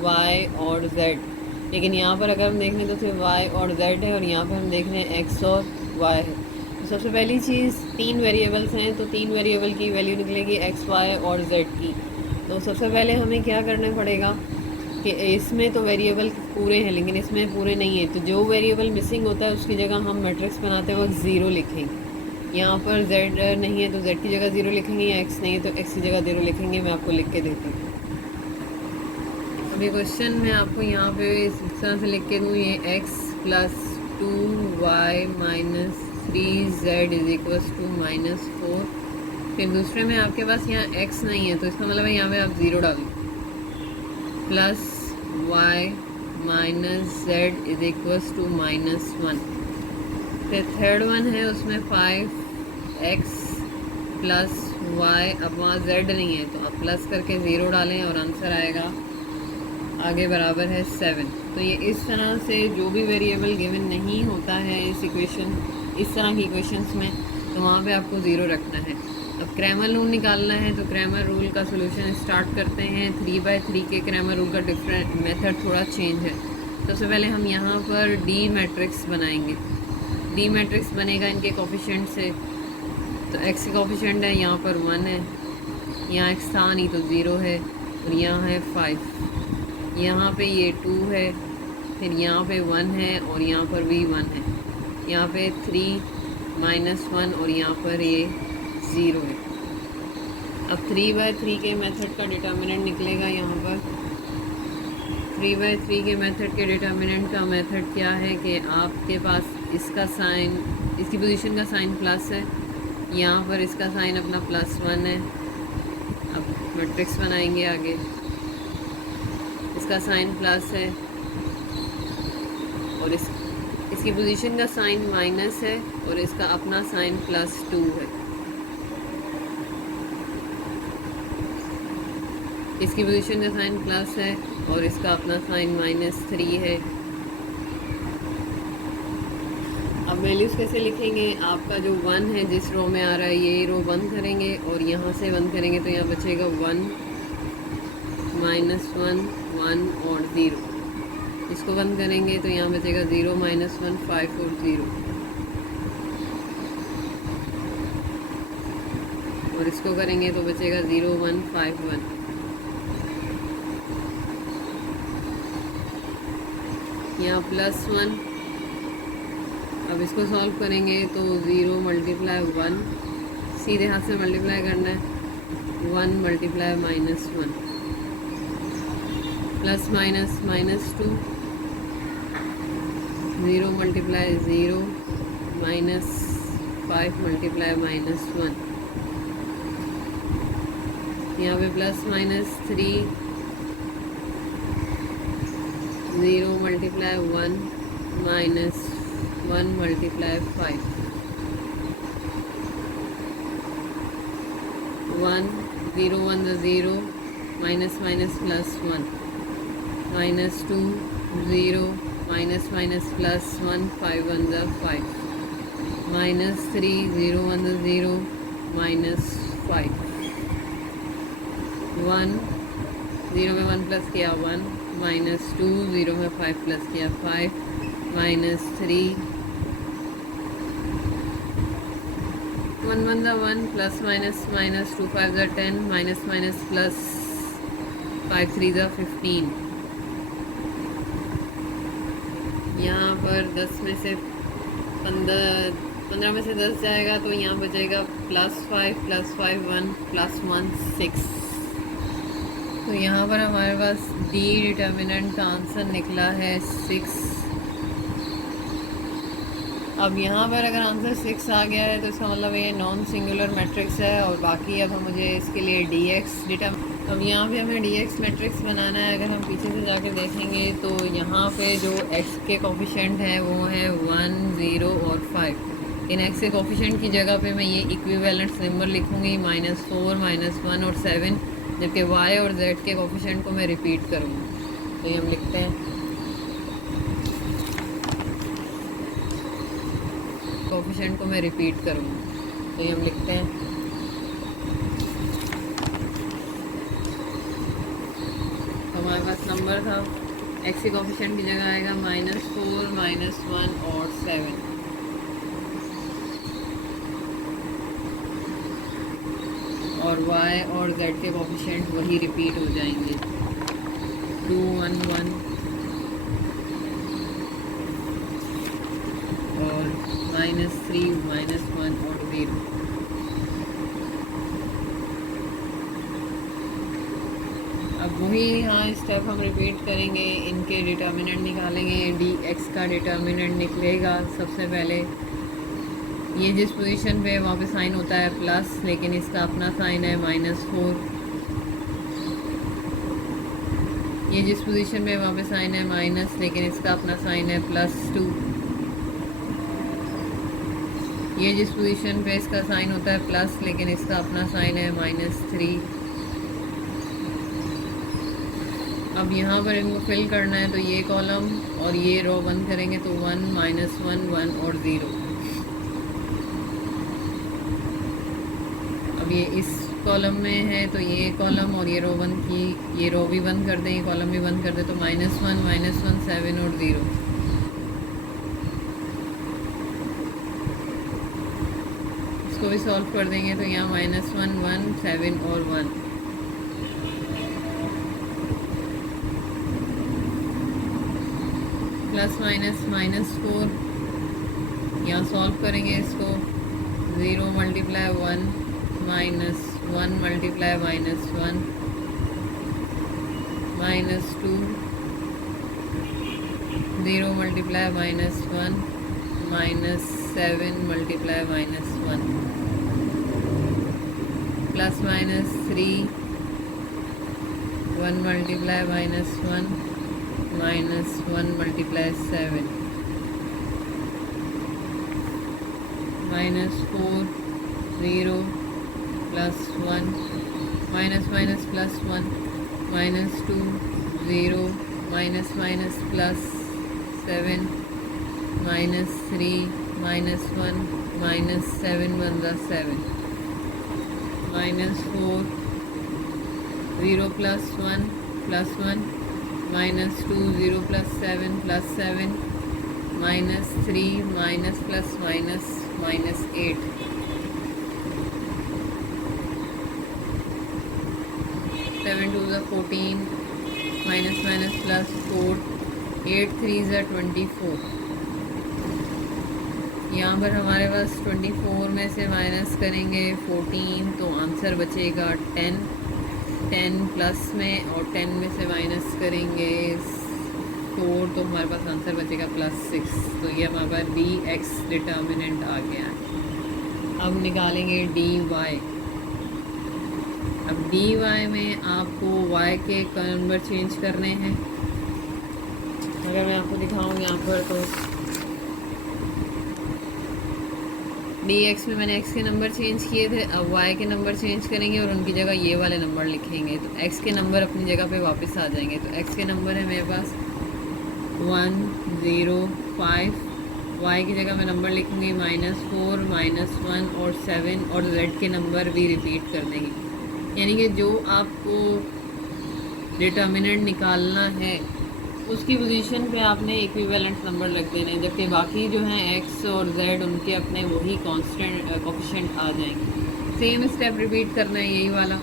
Y और Z, लेकिन यहाँ पर अगर हम देख लें तो सिर्फ वाई और जेड है और यहाँ पर हम देख रहे हैं एक्स और वाई है। तो सबसे पहली चीज़, तीन वेरिएबल्स हैं तो तीन वेरिएबल की वैल्यू निकलेगी एक्स वाई और जेड की। तो सबसे पहले हमें क्या करना पड़ेगा कि इसमें तो वेरिएबल पूरे हैं लेकिन इसमें पूरे नहीं है, तो जो वेरिएबल मिसिंग होता है उसकी जगह हम मैट्रिक्स बनाते वक्त ज़ीरो लिखेंगे। यहाँ पर z नहीं है तो z की जगह ज़ीरो लिखेंगे, या x नहीं है तो x की जगह ज़ीरो लिखेंगे। मैं आपको लिख के देती हूँ। अभी क्वेश्चन मैं आपको यहाँ पे इस तरह से लिख के दूँ, ये x plus 2y minus 3z is equals to -4। फिर दूसरे में आपके पास यहाँ x नहीं है तो इसका मतलब है यहाँ पे आप ज़ीरो डाल दो, plus y minus z is equals to -1। फिर थर्ड वन है उसमें 5x प्लस वाई, अब वहाँ z नहीं है तो आप प्लस करके ज़ीरो डालें और आंसर आएगा आगे बराबर है 7। तो ये इस तरह से जो भी वेरिएबल गिवन नहीं होता है इस इक्वेशन, इस तरह की इक्वेशंस में, तो वहाँ पे आपको ज़ीरो रखना है। अब क्रैमर रूल निकालना है तो क्रैमर रूल का सोल्यूशन स्टार्ट करते हैं। 3/3 के क्रैमर रूल का डिफरेंट मेथड थोड़ा चेंज है। सबसे पहले हम यहाँ पर डी मैट्रिक्स बनाएंगे। डी मैट्रिक्स बनेगा इनके कोफिशिएंट से। तो एक्स का कोफिशिएंट है यहाँ पर 1 है, यहाँ एक्स था नहीं तो 0 है, और यहाँ है 5, यहाँ पे ये 2 है, फिर यहाँ पे 1 है और यहाँ पर भी 1 है, यहाँ पे 3 -1 और यहाँ पर ये 0 है। अब 3/3 के मेथड का डिटर्मिनेंट निकलेगा यहाँ पर। 3/3 के मेथड के डिटर्मिनेंट का मेथड क्या है कि आपके पास इसका साइन, इसकी पोजीशन का साइन प्लस है, यहाँ पर इसका साइन अपना +1 है। अब मैट्रिक्स बनाएंगे आगे, इसका साइन प्लस है और इसकी पोजीशन का साइन माइनस है और इसका अपना साइन +2 है। इसकी पोजीशन का साइन प्लस है और इसका अपना साइन -3 है। अब वैल्यूज़ कैसे लिखेंगे, आपका जो 1 है जिस रो में आ रहा है ये रो बंद करेंगे और यहाँ से बंद करेंगे तो यहाँ बचेगा 1 -1 1 और 0। इसको बंद करेंगे तो यहाँ बचेगा 0 -1 5 और 0, और इसको करेंगे तो बचेगा 0 1 5 1। यहाँ +1, अब इसको सॉल्व करेंगे तो 0 × 1, सीधे हाथ से मल्टीप्लाई करना है, 1 × -1, प्लस माइनस -2, 0 × 0 -5 × -1, यहाँ पे +-3, 0 × 1 -1 × 5, 1 0 1 the 0, minus +1, -2 0 minus +1 5 1 the 5, -3 0 1 the 0 -5, 1 0 में 1 प्लस किया 1, -2 0 में 5 प्लस किया 5, -3 1 1 the 1 plus minus -2 5 the 10 minus plus 5 3 the 15। यहाँ पर 10 में से 15 में से 10 जाएगा तो यहाँ बचेगा +5 +5 1 +1 6। तो यहाँ पर हमारे पास डी डिटर्मिनेंट का आंसर निकला है 6। अब यहाँ पर अगर आंसर 6 आ गया है तो इसका मतलब ये नॉन सिंगुलर मैट्रिक्स है, और बाकी अब हम मुझे इसके लिए अब यहाँ पे हमें dx मैट्रिक्स बनाना है। अगर हम पीछे से जाकर देखेंगे तो यहाँ पे जो x के कोफिशिएंट हैं वो है 1 0 और 5। इन x के कोफिशिएंट की जगह पे मैं ये इक्विवेलेंट सिंबल लिखूँगी -4 -1 और 7, जबकि y और z के कोफिशिएंट को मैं रिपीट करूँगी। तो ये हम लिखते हैं, कोफिशिएंट को मैं रिपीट करूँगी। तो ये हम लिखते हैं हमारे पास नंबर था, एक्स के कोफिशिएंट की जगह आएगा -4 -1 और 7। और y और z के कोफिशिएंट वही रिपीट हो जाएंगे, 2 1 1 और -3 -1 और 0। अब वही यहाँ स्टेप हम रिपीट करेंगे, इनके डिटर्मिनेंट निकालेंगे। डी एक्स का डिटर्मिनेंट निकलेगा सबसे पहले, ये जिस पोजीशन पे वहाँ पे साइन होता है प्लस, लेकिन इसका अपना साइन है -4। ये जिस पोजीशन में वहाँ पे साइन है माइनस, लेकिन इसका अपना साइन है +2। ये जिस पोजीशन पे इसका साइन होता है प्लस, लेकिन इसका अपना साइन है -3। अब यहाँ पर इनको फिल करना है, तो ये कॉलम और ये रो बंद करेंगे तो 1 -1 1 और 0। अब ये इस कॉलम में है तो ये कॉलम और ये रो बंद की, ये रो भी बंद कर दें, ये कॉलम भी बंद कर दें, तो -1 -1 7 और 0। इसको भी सॉल्व कर देंगे तो यहाँ -1 1 7 और 1। ±-4, यहाँ सॉल्व करेंगे इसको, 0 × 1 -1 × -1 -2 0 × -1 -7 × -1 ±3 1 × -1 -1 × 7 -4 0 +1 -1 +1 -2 0 -+ 7 -3 -1 -7 1 7 -4 0 +1 +1 -2 0 +7 +7 -3 -+- -8 7 2 14 -+4 8 3 24। यहाँ पर हमारे पास 24 में से माइनस करेंगे 14 तो आंसर बचेगा 10। 10 प्लस में और 10 में से माइनस करेंगे 4 तो हमारे पास आंसर बचेगा +6। तो ये हमारे पास डी एक्स डिटर्मिनेंट आ गया है। अब निकालेंगे डी वाई। अब डी वाई में आपको वाई के नंबर चेंज करने हैं। अगर मैं आपको दिखाऊँ यहाँ पर, तो डी एक्स में मैंने एक्स के नंबर चेंज किए थे, अब वाई के नंबर चेंज करेंगे और उनकी जगह ये वाले नंबर लिखेंगे, तो एक्स के नंबर अपनी जगह पे वापस आ जाएंगे। तो एक्स के नंबर है मेरे पास 1 0 5, वाई की जगह मैं नंबर लिखूँगी -4 -1 और 7 और जेड के नंबर भी रिपीट कर देंगे। यानी कि जो आपको डिटर्मिनेंट निकालना है उसकी पोजीशन पे आपने इक्विवेलेंट नंबर रख देने, जबकि बाकी जो हैं एक्स और जेड उनके अपने वही कांस्टेंट कोफिशिएंट आ जाएंगे। सेम स्टेप रिपीट करना है यही वाला।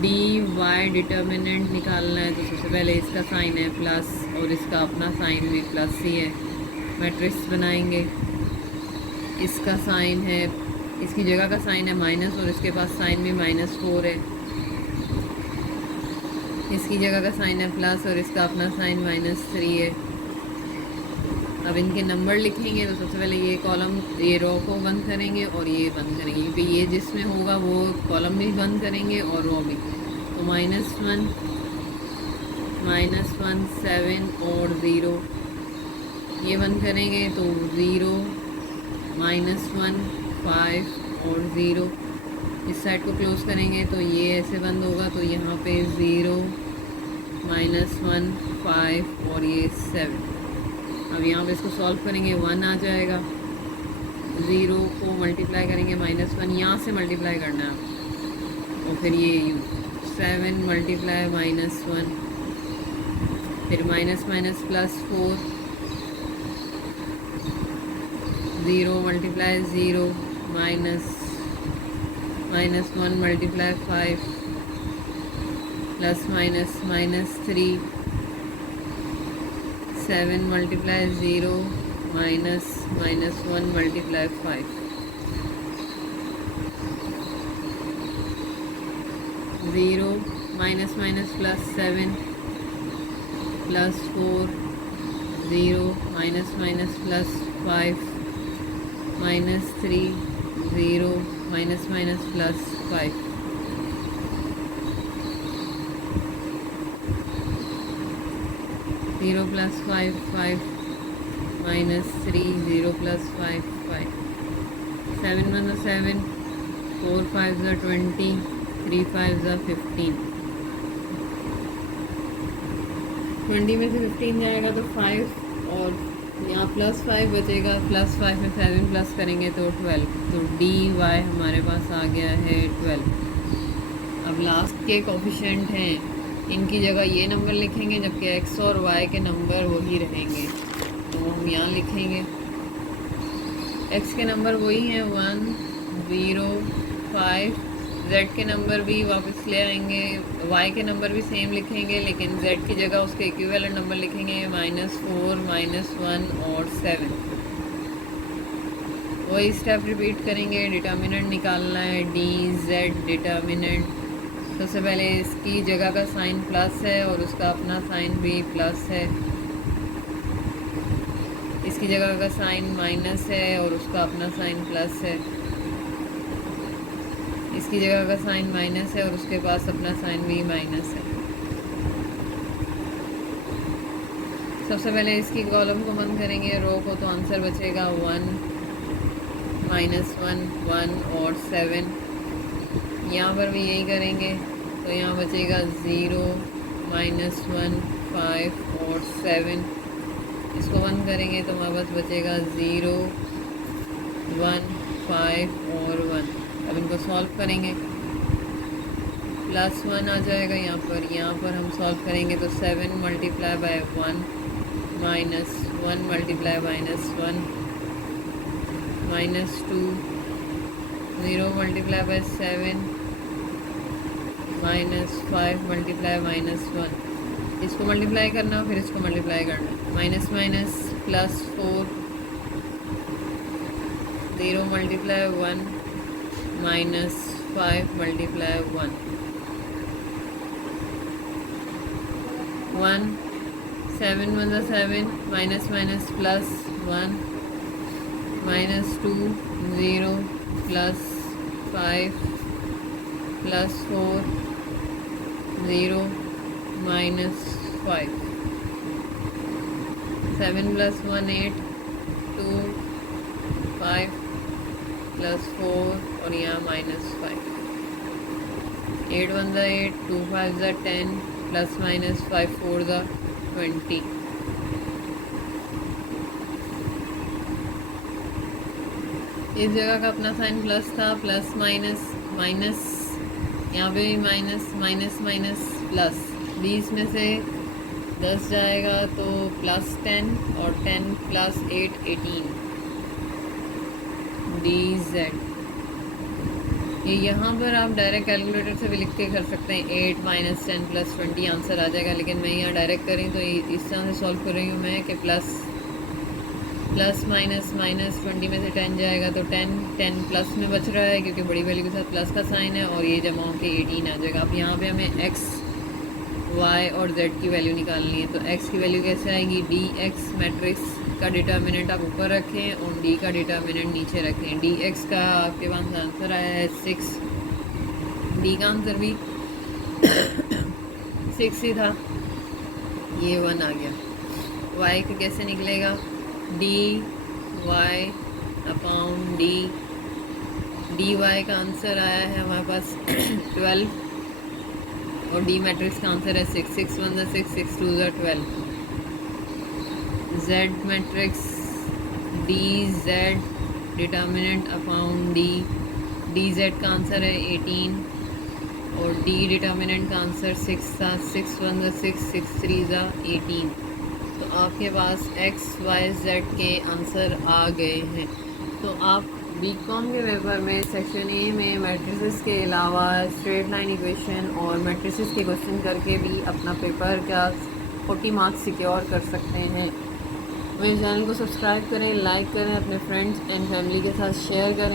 डी वाई डिटर्मिनेंट निकालना है, तो सबसे पहले इसका साइन है प्लस और इसका अपना साइन भी प्लस ही है। मैट्रिक्स बनाएंगे, इसका साइन है, इसकी जगह का साइन है माइनस और इसके पास साइन भी -4 है। इसकी जगह का साइन है प्लस और इसका अपना साइन -3 है। अब इनके नंबर लिखेंगे, तो सबसे पहले ये कॉलम, ये रो को बंद करेंगे और ये बंद करेंगे, क्योंकि ये जिसमें होगा वो कॉलम भी बंद करेंगे और रो भी। तो -1 -1 7 और 0 ये बंद करेंगे, तो 0 -1 5 और 0। इस साइड को क्लोज करेंगे तो ये ऐसे बंद होगा, तो यहाँ पे 0 -1 5 और ये 7। अब यहाँ पे इसको सॉल्व करेंगे 1 आ जाएगा, 0 को मल्टीप्लाई करेंगे -1, यहाँ से मल्टीप्लाई करना है और फिर ये 7 × -1 फिर minus minus plus 4, 0 multiply 0, minus minus 1 multiply 5, plus minus minus 3, 7 multiply 0, minus minus 1 multiply 5, 0 minus minus plus 7, plus 4, 0 minus minus plus 5, minus 3, 0 minus minus plus 5, 0 plus 5, 5, minus 3, 0 plus 5, 5, 7 1 7, 4 5 20, 3 5 15, 20 में से 15 जाएगा तो 5, और यहाँ प्लस 5 बचेगा, प्लस 5 में 7 प्लस करेंगे तो 12, तो डी वाई हमारे पास आ गया है 12। अब लास्ट के कोफिशिएंट हैं, इनकी जगह ये नंबर लिखेंगे, जबकि एक्स और वाई के नंबर वही रहेंगे, तो हम यहाँ लिखेंगे एक्स के नंबर वही हैं 1 0 5, जेड के नंबर भी वापस ले आएंगे, वाई के नंबर भी सेम लिखेंगे, लेकिन जेड की जगह उसके इक्विवेलेंट नंबर लिखेंगे -4 -1 और 7। वही स्टेप रिपीट करेंगे। डिटर्मिनेंट निकालना है, डी जेड डिटर्मिनेंट। सबसे पहले इसकी जगह का साइन प्लस है और उसका अपना साइन भी प्लस है। इसकी जगह का साइन माइनस है और उसका अपना साइन प्लस है। इसकी जगह का साइन माइनस है और उसके पास अपना साइन भी माइनस है। सबसे पहले इसकी कॉलम को बंद करेंगे, रो को, तो आंसर बचेगा 1 -1 1 और 7। यहाँ पर भी यही करेंगे तो यहाँ बचेगा 0 -1 5 और 7। इसको बंद करेंगे तो हमारे पास बचेगा 0 1 5 और 1। अब इनको सॉल्व करेंगे, +1 आ जाएगा यहाँ पर हम सॉल्व करेंगे तो 7 multiply by 1 -1 multiply -1 -2 0 multiply by 7 -5 multiply -1। इसको मल्टीप्लाई करना फिर इसको मल्टीप्लाई करना, minus minus +4 0 multiply 1 -5 multiply 1 1 7 1 7 minus minus +1 -2 0 +5 +4 0 -5 7 + 1 8 2 5 +4 और यहाँ -5 8 1 8 2 5 10 +- 5 4 20। इस जगह का अपना साइन प्लस था, प्लस माइनस माइनस, यहाँ पे भी माइनस माइनस माइनस प्लस। 20 में से 10 जाएगा तो +10 और 10 + 8 18 DZ। ये यहाँ पर आप डायरेक्ट कैलकुलेटर से भी लिख के कर सकते हैं, 8 - 10 + 20 आंसर आ जाएगा। लेकिन मैं यहाँ डायरेक्ट करें तो इस तरह से सॉल्व कर रही हूँ मैं कि प्लस माइनस माइनस 20 में से 10 जाएगा तो 10 प्लस में बच रहा है क्योंकि बड़ी वैल्यू के साथ प्लस का साइन है, और ये जमा होकर 18 आ जाएगा। अब यहाँ पे हमें x y और z की वैल्यू निकालनी है। तो x की वैल्यू कैसे आएगी, dx मैट्रिक्स का डिटर्मिनेंट आप ऊपर रखें और d का डिटर्मिनेंट नीचे रखें। dx का आपके पास आंसर आया है 6, d का आंसर भी 6 ही था, ये 1 आ गया। y का कैसे निकलेगा, dy अपॉन dy का आंसर आया है हमारे पास 12 और d मैट्रिक्स का आंसर है 6 6 1 6 6 2 12। z matrix dz determinant upon dz का आंसर है 18 और डी डिटर्मिनेंट का आंसर 6 था। 6 1 ज़ा 6, 6 3 ज़ा 18। तो आपके पास एक्स वाई जेड के आंसर आ गए हैं। तो आप बीकॉम के पेपर में सेक्शन ए में मैट्रिसेस के अलावा स्ट्रेट लाइन इक्वेशन और मैट्रिसेस के क्वेश्चन करके भी अपना पेपर का 40 मार्क्स सिक्योर कर सकते हैं। मेरे चैनल को सब्सक्राइब करें, लाइक करें, अपने फ्रेंड्स एंड फैमिली के साथ शेयर करें।